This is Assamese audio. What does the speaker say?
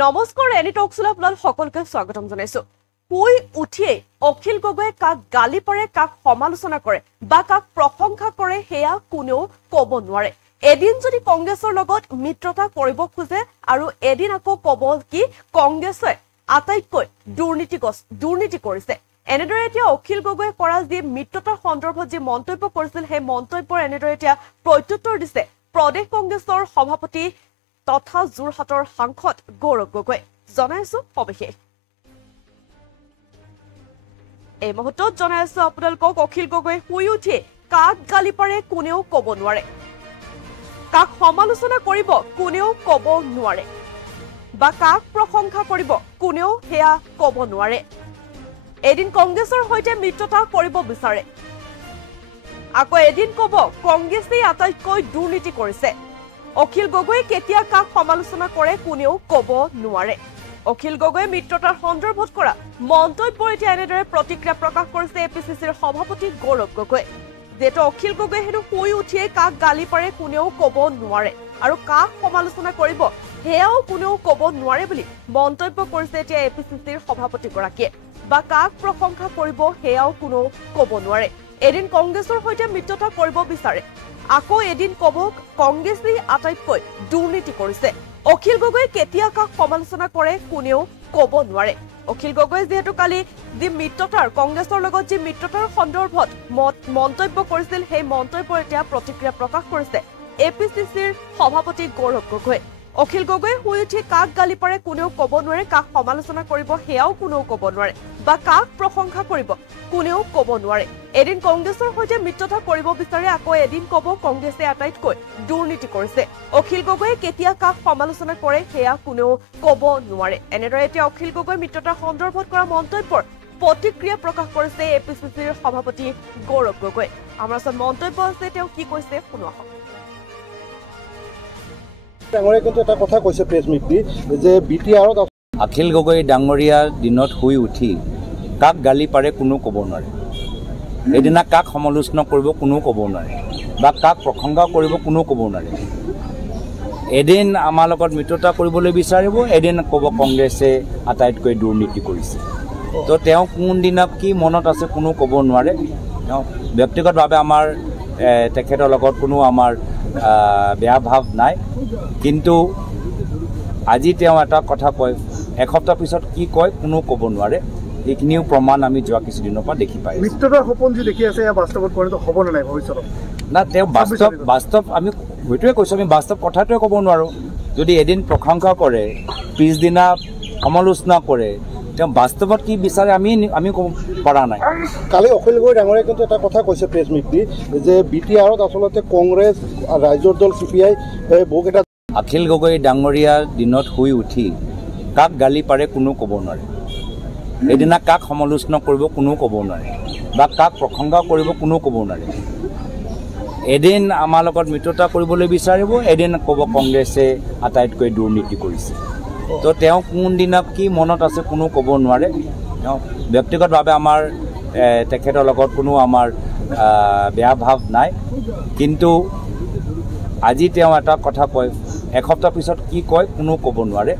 নমস্কাৰ এনি টকছলৈ আপোনালোক সকলোকে স্বাগতম জনাইছো। শুই উঠিয়ে অখিল গগৈয়ে কাক গালি পাৰে, কাক সমালোচনা কৰে বা কাক প্ৰশংসা কৰে সেয়া কোনেও ক'ব নোৱাৰে। এদিন যদি কংগ্ৰেছৰ লগত মিত্ৰতা কৰিব খোজে আৰু এদিন আকৌ ক'ব কি কংগ্ৰেছে আটাইতকৈ দুৰ্নীতি কৰিছে। এনেদৰে এতিয়া অখিল গগৈয়ে কৰা যি মিত্ৰতাৰ সন্দৰ্ভত যি মন্তব্য কৰিছিল সেই মন্তব্যৰ এনেদৰে এতিয়া প্ৰত্যুত্তৰ দিছে প্ৰদেশ কংগ্ৰেছৰ সভাপতি তথা যোৰহাটৰ সাংসদ গৌৰৱ গগৈ। জনাইছো সবিশেষ এই মুহূৰ্তত জনাইছো আপোনালোকক অখিল গগৈ শুই উঠি কাক গালি পাৰে কোনেও ক'ব নোৱাৰে, কাক সমালোচনা কৰিব কোনেও ক'ব নোৱাৰে বা কাক প্ৰশংসা কৰিব কোনেও সেয়া ক'ব নোৱাৰে। এদিন কংগ্ৰেছৰ সৈতে মিত্ৰতা কৰিব বিচাৰে, আকৌ এদিন ক'ব কংগ্ৰেছেই আটাইতকৈ দুৰ্নীতি কৰিছে। অখিল গগৈয়ে কেতিয়া কাক সমালোচনা কৰে কোনেও ক'ব নোৱাৰে। অখিল গগৈয়ে মিত্ৰতাৰ সন্দৰ্ভত কৰা মন্তব্যৰ এতিয়া এনেদৰে প্ৰতিক্ৰিয়া প্ৰকাশ কৰিছে এপিচিচিৰ সভাপতি গৌৰৱ গগৈ। যেহেতু অখিল গগৈয়ে হেনো শুই উঠিয়ে কাক গালি পাৰে কোনেও ক'ব নোৱাৰে আৰু কাক সমালোচনা কৰিব সেয়াও কোনেও ক'ব নোৱাৰে বুলি মন্তব্য কৰিছে এতিয়া এপিচিচিৰ সভাপতিগৰাকীয়ে। বা কাক প্ৰশংসা কৰিব সেয়াও কোনেও ক'ব নোৱাৰে। এদিন কংগ্ৰেছৰ সৈতে মিত্ৰতা কৰিব বিচাৰে, আকৌ এদিন ক'ব কংগ্ৰেছেই আটাইতকৈ দুৰ্নীতি কৰিছে। অখিল গগৈয়ে কেতিয়া কাক সমালোচনা কৰে কোনেও ক'ব নোৱাৰে। অখিল গগৈয়ে যিহেতু কালি যি মিত্ৰতাৰ কংগ্ৰেছৰ লগত যি মিত্ৰতাৰ সন্দৰ্ভত মন্তব্য কৰিছিল সেই মন্তব্যৰ এতিয়া প্ৰতিক্ৰিয়া প্ৰকাশ কৰিছে এপিচিচিৰ সভাপতি গৌৰৱ গগৈ। অখিল গগৈয়ে শুই উঠি কাক গালি পাৰে কোনেও ক'ব নোৱাৰে, কাক সমালোচনা কৰিব সেয়াও কোনেও ক'ব নোৱাৰে বা কাক প্ৰশংসা কৰিব কোনেও ক'ব নোৱাৰে। এদিন কংগ্ৰেছৰ সৈতে মিত্ৰতা কৰিব বিচাৰে, আকৌ এদিন ক'ব কংগ্ৰেছে আটাইতকৈ দুৰ্নীতি কৰিছে। অখিল গগৈয়ে কেতিয়া কাক সমালোচনা কৰে সেয়া কোনেও ক'ব নোৱাৰে। এনেদৰে এতিয়া অখিল গগৈ মিত্ৰতাৰ সন্দৰ্ভত কৰা মন্তব্যৰ প্ৰতিক্ৰিয়া প্ৰকাশ কৰিছে এপিচিচিৰ সভাপতি গৌৰৱ গগৈ। আমাৰ ওচৰত মন্তব্য আছে, তেওঁ কি কৈছে শুনো আহক। অখিল গগৈ ডাঙৰীয়া দিনত শুই উঠি কাক গালি পাৰে কোনেও ক'ব নোৱাৰে, সেইদিনা কাক সমালোচনা কৰিব কোনেও ক'ব নোৱাৰে বা কাক প্ৰশংসা কৰিব কোনেও ক'ব নোৱাৰে। এদিন আমাৰ লগত মিত্ৰতা কৰিবলৈ বিচাৰিব, এদিন ক'ব কংগ্ৰেছে আটাইতকৈ দুৰ্নীতি কৰিছে। তো তেওঁ কোনদিনা কি মনত আছে কোনেও ক'ব নোৱাৰে। তেওঁ ব্যক্তিগতভাৱে আমাৰ তেখেতৰ লগত কোনো আমাৰ বেয়া ভাৱ নাই, কিন্তু আজি তেওঁ এটা কথা কয়, এসপ্তাহ পিছত কি কয় কোনেও ক'ব নোৱাৰে। এইখিনিও প্ৰমাণ আমি যোৱা কিছুদিনৰ পৰা দেখি পাই আছোঁ। মিত্ৰতাৰ সপোন যি দেখি আছে বাস্তৱত পৰিণত হ'ব নে নাই ভৱিষ্যতত? না, তেওঁ বাস্তৱ আমি সেইটোৱে কৈছোঁ, আমি বাস্তৱ কথাটোৱে ক'ব নোৱাৰোঁ। যদি এদিন প্ৰশংসা কৰে পিছদিনা সমালোচনা কৰে, তেওঁ বাস্তৱত কি বিচাৰে আমি ক'ব পৰা নাই। কালি অখিল গগৈ ডাঙৰীয়াই কিন্তু এটা কথা কৈছে প্ৰেছ মিট দি যে BTRত আচলতে কংগ্ৰেছ ৰাইজৰ দল CPI বহুকেইটা। অখিল গগৈ ডাঙৰীয়া দিনত শুই উঠি কাক গালি পাৰে কোনেও ক'ব নোৱাৰে, সেইদিনা কাক সমালোচনা কৰিব কোনেও ক'ব নোৱাৰে বা কাক প্ৰশংসা কৰিব কোনেও ক'ব নোৱাৰে। এদিন আমাৰ লগত মিত্ৰতা কৰিবলৈ বিচাৰিব, এদিন ক'ব কংগ্ৰেছে আটাইতকৈ দুৰ্নীতি কৰিছে। তো তেওঁ কোনদিনা কি মনত আছে কোনেও ক'ব নোৱাৰে। তেওঁ ব্যক্তিগতভাৱে আমাৰ তেখেতৰ লগত কোনো আমাৰ বেয়া ভাৱ নাই, কিন্তু আজি তেওঁ এটা কথা কয়, এসপ্তাহ পিছত কি কয় কোনেও ক'ব নোৱাৰে।